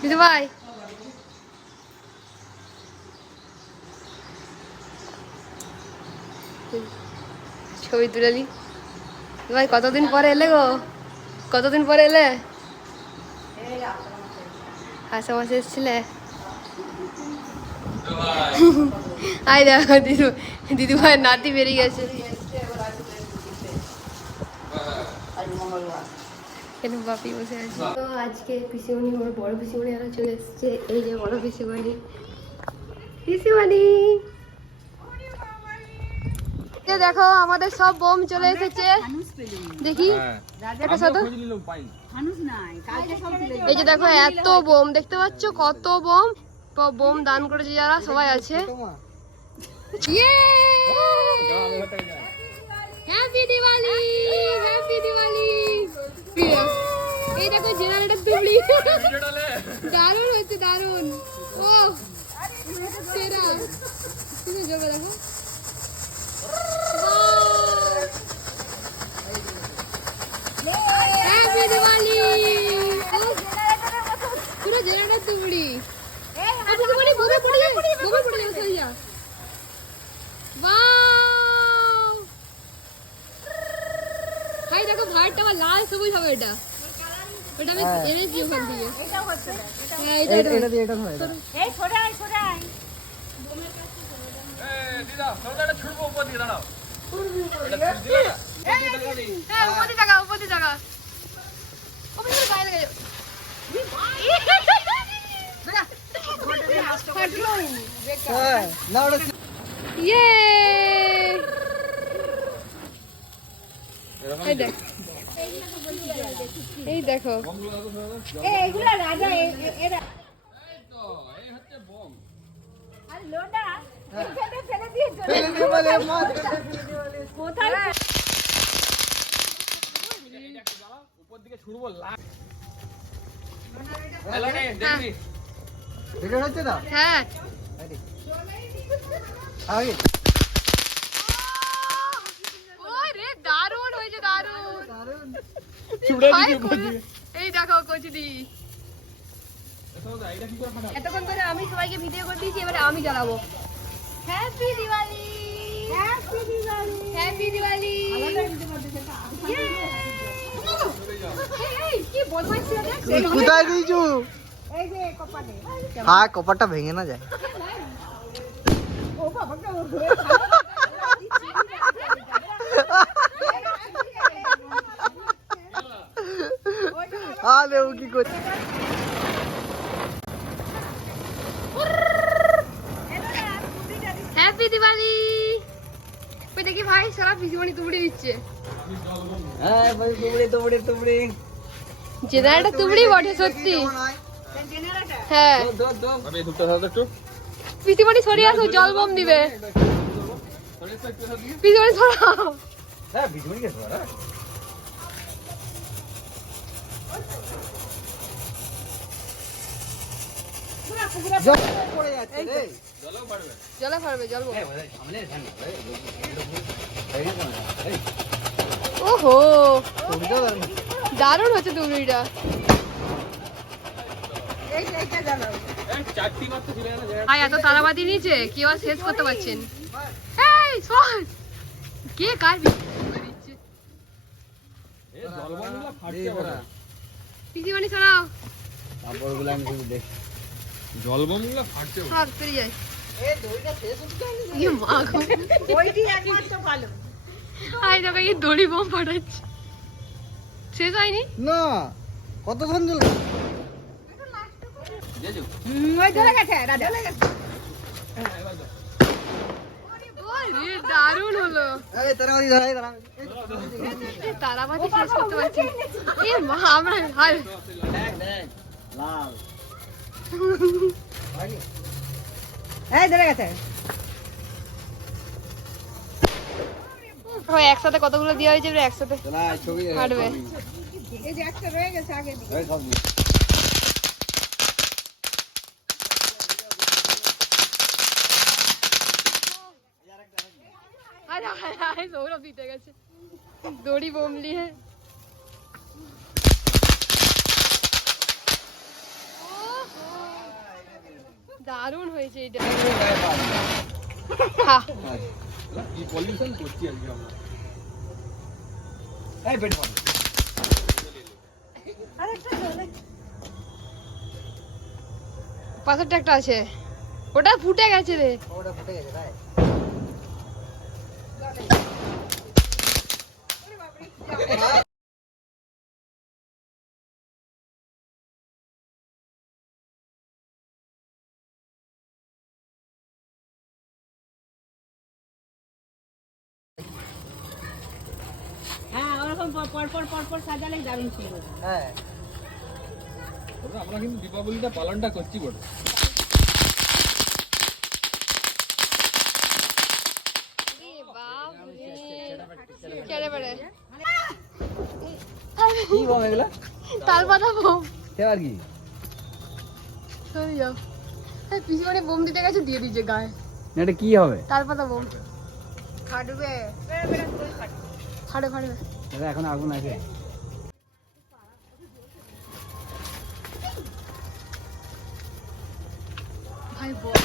দিদি ছবি তুলে নি। ভাই, কতদিন পরে এলে গো? কতদিন পরে এলে? হাসা মাসে এসছিলে? আই দেখো দিদি দিদি ভাইয়ের নাতি বেরিয়ে গেছে। কেন বাপি বসে আছে। তো আজকে পিসিমণি আমার বড় পিসিমণি আরও চলে এসছে। এই যে বড় পিসিমণি। পিসিমণি! এ দেখো আমাদের সব বোম চলে এসেছে। দেখি। এই যে দেখো এত বোম দেখতে পাচ্ছ কত বোম? বোম দান করেছে যারা সবাই আছে। দারুণ হচ্ছে দারুণ ও সেরা তুমি জ্বলবে দেখো হ্যাপি দিওয়ালি পুরো জেনারেটর তুবড়ি তুবড়ি বোমে পড়ে যায় বোমে পড়ে যাবে সরি যা ওয়াও হাই দেখো ভাইটা আমার লাল সবুজ হবে এটা ওটা আমি এনেছি ওখান থেকে হ্যাঁ এটা এটা দিয়ে এটা ধরে দাও। হ্যাঁ উপরে জায়গা উপরে জায়গা উপরে জায়গা বাইরে গেল হ্যাঁ, ওটা ইয়ে এই দেখ এই দেখো। ফেলে দিয়ে বলে মা ভিডিও হচ্ছে তো? হ্যাঁ। আগে ওই রে দারুণ হয়েছে দারুণ দারুণ হাই এই দেখো কচি এতক্ষণ ধরে আমি সবাইকে ভিডিও করে দিয়েছি এবারে আমি জ্বালাবো। Happy Diwali happy Diwali happy Diwali কোথায় দিয়েছু? হ্যাঁ কপারটা ভেঙে না যায়। ও করছে হ্যাপি দিওয়ালি ওই দেখি ভাই সারা পিসিমণি তুবড়ি দিচ্ছে। হ্যাঁ ভাই তুমড়ে তুমড়ে তুমড়ে জেনারেটর তুবড়ি বটে সত্যি। হ্যাঁ। পিসিমণি সরিয়ে আসো জল বোম দিবে। পিসিমণি সরাও। হ্যাঁ বিজুড়ি গেছে ওরা জল জলে ওহো দারুণ দারুণ হচ্ছে তুবড়িটা ভাই এত তারাবাতি নিচে কেউ আর শেষ করতে পারছেন। এই কে কার বিক্রি দিচ্ছে? সরাও কাপড়গুলো আমি শুধু দেখ জলবমগুলো ফাটছে যায়। ইয়ে মা গো। আই দেখো এই দড়ি বোম ফাটাচ্ছে। শেষ হয়নি? না কতক্ষণ চলে দারুণ হলো। তারা ওই দাঁড়াই দাঁড়া। এ, তারাবাতি শেষ করতে পারছি হাল দেখ দেখ ওই একসাথে কতগুলো দেওয়া হয়েছে একসাথে চলা ছবি ফাটবে এই সব আরে আরে আরে সৌরভ দিতে গেছে। দড়ি বোম নিয়ে দারুণ হয়েছে এটা। কি পলিউশন করছি আজকে আমরা। এই পেট বল পাথরটা একটা আছে। ওটা ফুটে গেছে রে। ওটা ফুটে গেছে তাই? হ্যাঁ ওরকম পর পর পর পর পর সাজালে দারুণ ছিল। হ্যাঁ। আমরা কিন্তু দীপাবলিটা পালনটা করছি বটে। কি বল এগুলা? তাল পাতা বোম। এবার কি? সরে যাও এই পিসি বোম দিতে গেছে দিয়ে দিয়েছে গায়ে। এটা কি হবে? তাল পাতা বোম। ফাটবে। ফাটে ফাটবে। এটা এখন আগুন আছে। ভাই বল।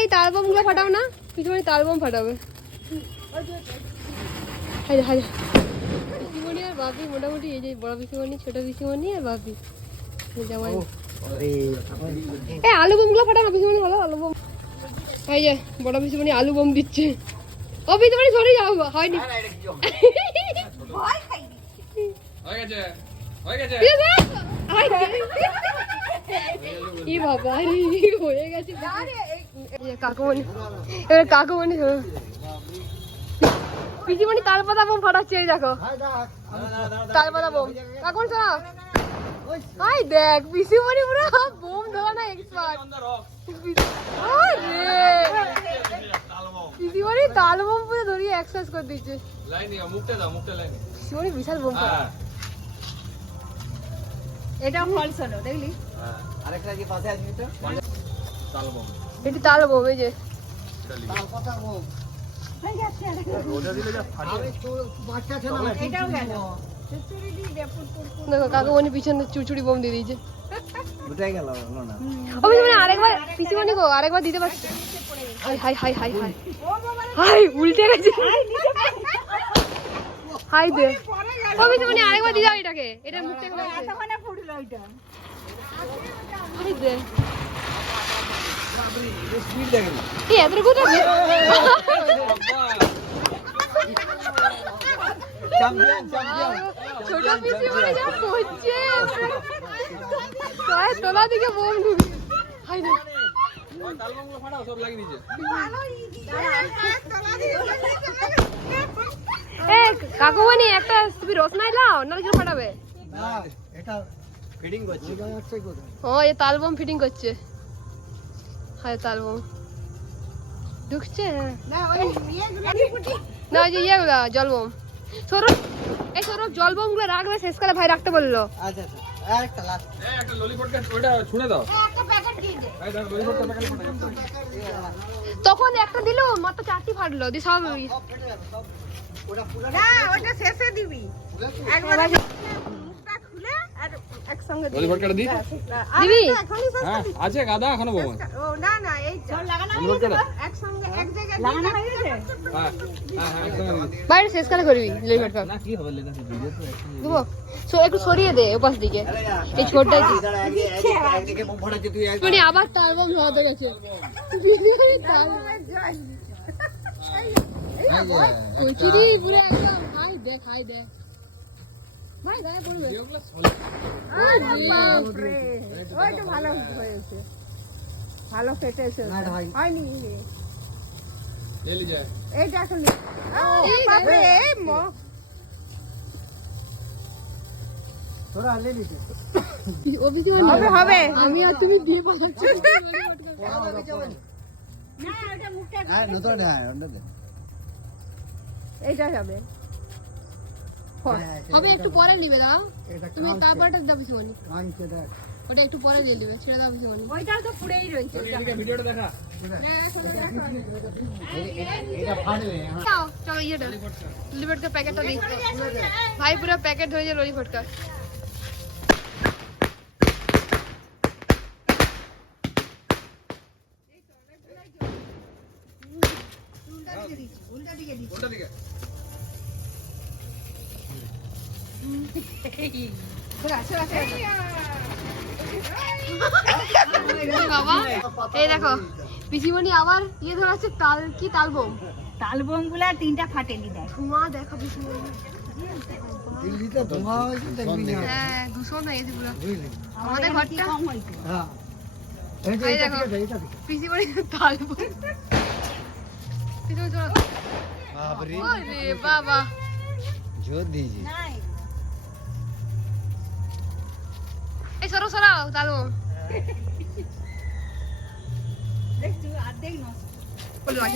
এই ফাটাও না কিছু মানে তাল বোম ফাটাবে। হাই হাই পিসিমণি আর বাপি মোটামুটি এই যে বড় পিসিমণি ছোট পিসিমণি আর বাপি। জামাই এই আলু বোমগুলো ফাটাও না, পিসিমণি ভালো আলু বোম। এই যে, বড় পিসিমণি আলু বোম দিচ্ছে। ও, পিসিমণি সরে যাও, হয়নি। হয়ে গেছে হয়ে গেছে। ই বাবা হয়ে গেছে কাকুমণি বোম ফাটাচ্ছে দেখো। তাল পাতা বোম। কাকুমণি শোনা হাই দেখ পিসিমণি পুরো বোম ধরানো এক্সপার্ট পিসিমণি তাল বোম পুরো ধরিয়ে এক্সারসাইজ করে দিচ্ছে লাইন মুখটা দাও মুখটা লাইন পিসিমণি বিশাল বোম হ্যাঁ এটাও ফলস হলো দেখলি? হ্যাঁ। আরেকটা কি পাশে আছে তো তালবম এটি তাল বোম এই যে। এটা তাল কথা বল ওটা দিলে যা ফাটে। বাচ্চা ছেলে এটাও গেল। দেখো কাকুমণি পিছনে চুচুড়ি বোম দিয়ে দিয়েছে। দুটাই গেল না। ও পিসিমণি আরেকবার পিসিমণি গো আরেকবার দিতে পারছি। হাই হাই হাই হাই হাই। হাই উল্টে গেছে। হাই দে। ও পিসিমণি আরেকবার দিয়ে দাও এটাকে। এটা মুখটা এখানে এতক্ষণে ফুটলো ওইটা। হাই দে। স্পিড দেখেন এই এতটুকু তো নে- চ্যাম্পিয়ন চ্যাম্পিয়ন ছোট পিসিমণি যা করছে তোরা তোলা দিকে বোম ঢুকি হাই দে তালবমগুলো ফাটাও সব লাগিয়ে দিয়েছে এ কাকুমণি একটা তুমি রসনাই লাও নাহলে কেউ ফাটাবে। না এটা ফিডিং করছে। এটা হচ্ছে কোথায় ও এ তাল বোম ফিটিং করছে। হাই তাল বোম ঢুকছে? না, ওই ইয়েগুলো। না ওই যে ইয়েগুলা জল বোম। সৌরভ এই সৌরভ জল বোমগুলো রাখবে শেষকালে ভাই রাখতে বলল। আচ্ছা আচ্ছা আরেকটা লাস্ট একটা ললিপপটা ওটা ছুঁড়ে দাও। একটা প্যাকেট দিয়ে দে। এই দেখো ললিপপটা প্যাকেটে তখন একটা দিল মাত্র চারটি ফাটলো দি সব ওটা ফুলে না, ওটা শেষে দিবি। একবারে আছে গাদা এখনও না, না, একসঙ্গে এক জায়গায় লাগানো হয়ে গেছে? হ্যাঁ হ্যাঁ একদম বাইরে শেষকালে করবি না কি হবে লেখা আছে? ভিডিও তো একদম দেবো সো একটু সরিয়ে দে ওপাশ দিকে। এই ছোটটাই দি একদিকে- মুখ তুই আবার ধরাতে গেছে। তাল কচিরি পুরো একদম? হাই দেখ হাই দেখ। ভাই গায়ে পড়বে ভিডিওগুলো solid। বাপরে, ওইটা ভালো হয়েছে। ভালো ফেটেছে। না, এটা হয়। হয়নি এইটা এখন এই বাপরে এই ম- তোরা আনলে নিতে হবে হবে। আমি আর তুমি দিয়ে হ্যাঁ নতুন হ্যাঁ এইটা হবে হবে একটু পরে নিবে দাও এটা তুমি তারপরটা দাও পিছনে কাঁচছে দেখ ওটা একটু পরে দিয়ে দিবে ছেড়ে দাও পিছনে ওইটাও তো পুড়েই রয়েছে এদিকে ভিডিওটা দেখা এটা ফাটবে হ্যাঁ। চাও চলো ইয়েটা লিভারটা প্যাকেটটা দিই ভাই পুরো প্যাকেট ধরেছে লরি ফটকা কোনটা দিকে বাবা এই দেখো পিসিমণি আবার ইয়ে ধরাচ্ছে তাল কি তালবম? তালবমগুলা তিনটা ফাটেনি দেয় ধোঁয়া দেখো পিসিমণি আমাদের ঘরটা? হয়েছে? এই সরো সরাও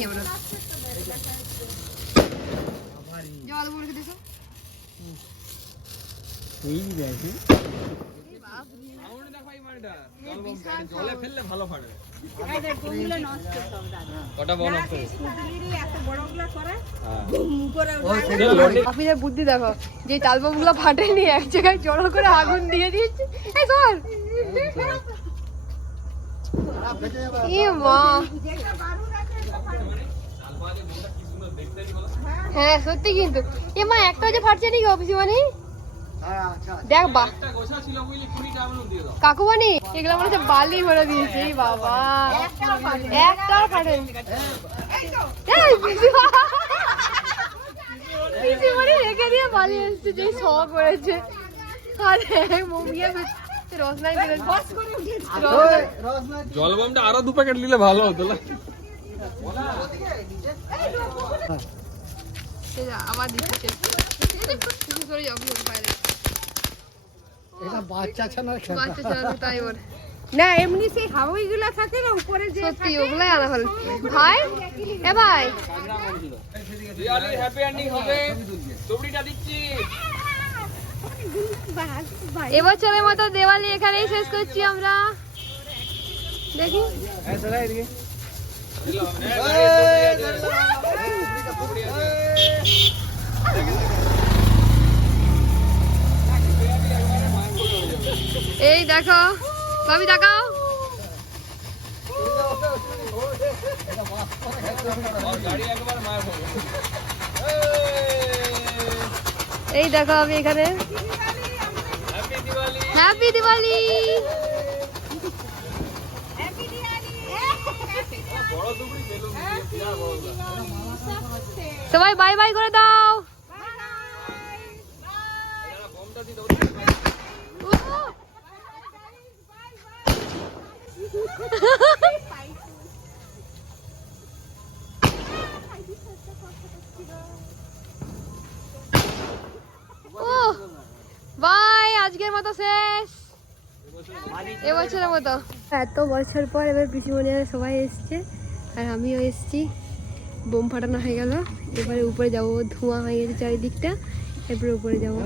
আমরা জল মুরগি দেখো এই দেখি। বুদ্ধি দেখো, যে তালবমগুলো ফাটেনি, এক জায়গায় জড়ো করে আগুন দিয়ে দিয়েছে। হ্যাঁ সত্যি কিন্তু। এ মা, একটা যে ফাটছে নাকি অফিসে মানে? দেখ বা। একটা গোছা ছিল বুঝলি কুড়িটা আমি দিয়ে দাও কাকুমানি এগুলো মনে হচ্ছে বালি ভরে দিয়েছে বাবা। একটাও ফাটে এই পিসিমা পিসিমানি রেখে দিয়ে বালি এসছে যে শ করেছে আরে দু প্যাকেট নিলে ভালো হতো না? আবার দিচ্ছে। করে কিছু বাইরে। এটা বাচ্চা ছানার বাচ্চা খেলা তাই ওর। না এমনি সেই হাওয়াই গুলা থাকে না উপরে যে সত্যি ওগুলাই আনা হল। ভাই এ ভাই। দিওয়ালি হ্যাপি এন্ডিং হবে। দিচ্ছি। এবছরের মতো দেওয়ালি এখানেই শেষ করছি আমরা। দেখি। হ্যাঁ এদিকে এলো, চুবড়ি আছে। এই দেখো। ভাবি দেখাও। এই দেখো আমি এখানে। হ্যাপি দিওয়ালি। সবাই বাই বাই করে দাও এরা বোমটা দিয়ে দাও উহ! উহ! বাই আজকের মতো শেষ এবছরের মতো। এত বছর পর এবার পিসিমণিরা সবাই এসছে। আর আমিও এসছি। বোম ফাটানো হয়ে গেল। এবারে উপরে যাব, ধোঁয়া হয়ে গেছে চারিদিকটা। এরপরে উপরে যাব।